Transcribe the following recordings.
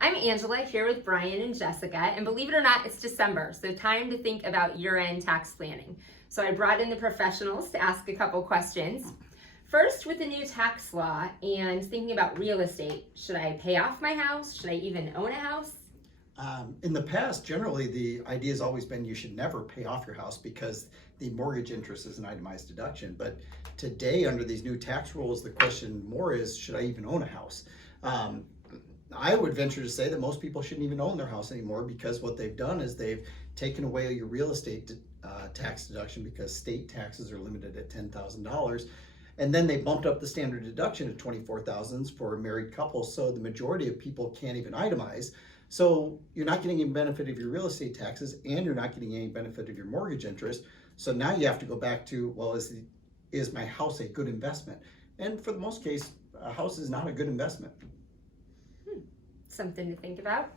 I'm Angela here with Brian and Jessica, and believe it or not, it's December, so time to think about year-end tax planning. So I brought in the professionals to ask a couple questions. First, with the new tax law and thinking about real estate, should I pay off my house? Should I even own a house? In the past, generally, the idea has always been you should never pay off your house because the mortgage interest is an itemized deduction. But today, under these new tax rules, the question more is, should I even own a house? I would venture to say that most people shouldn't even own their house anymore, because what they've done is they've taken away your real estate tax deduction, because state taxes are limited at $10,000. And then they bumped up the standard deduction to $24,000 for married couples. So the majority of people can't even itemize. So you're not getting any benefit of your real estate taxes, and you're not getting any benefit of your mortgage interest. So now you have to go back to, well, is my house a good investment? And for the most case, a house is not a good investment. Something to think about.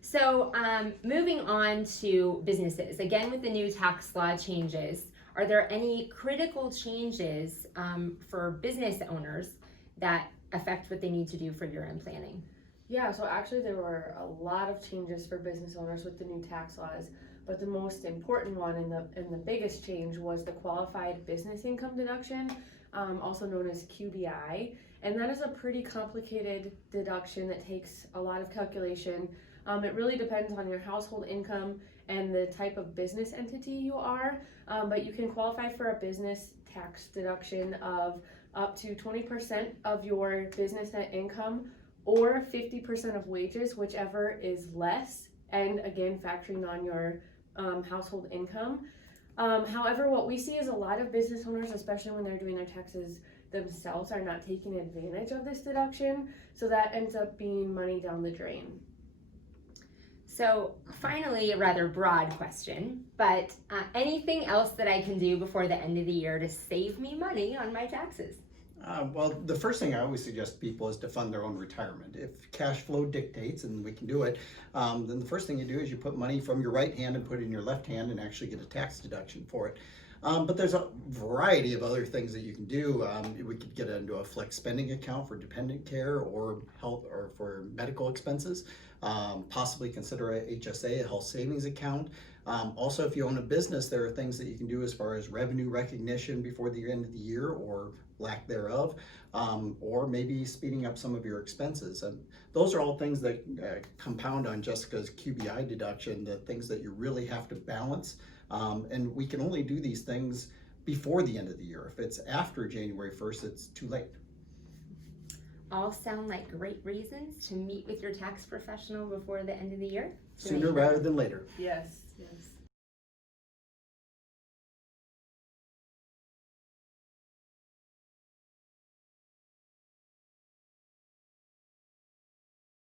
So moving on to businesses, again with the new tax law changes, are there any critical changes for business owners that affect what they need to do for year-end planning? Yeah, so actually there were a lot of changes for business owners with the new tax laws, but the most important one and the biggest change was the qualified business income deduction, also known as QBI. And that is a pretty complicated deduction that takes a lot of calculation. It really depends on your household income and the type of business entity you are, but you can qualify for a business tax deduction of up to 20% of your business net income, or 50% of wages, whichever is less, and again factoring on your household income. However, what we see is a lot of business owners, especially when they're doing their taxes themselves, are not taking advantage of this deduction, so that ends up being money down the drain. So finally, a rather broad question, but anything else that I can do before the end of the year to save me money on my taxes? Well, the first thing I always suggest to people is to fund their own retirement. If cash flow dictates, and we can do it, then the first thing you do is you put money from your right hand and put it in your left hand and actually get a tax deduction for it. But there's a variety of other things that you can do. We could get into a flex spending account for dependent care or health or for medical expenses. Possibly consider a HSA, a health savings account. Also, if you own a business, there are things that you can do as far as revenue recognition before the end of the year, or lack thereof, or maybe speeding up some of your expenses. And those are all things that compound on Jessica's QBI deduction, the things that you really have to balance. And we can only do these things before the end of the year. If it's after January 1st, it's too late. All sound like great reasons to meet with your tax professional before the end of the year. Sooner rather than later. Yes, yes.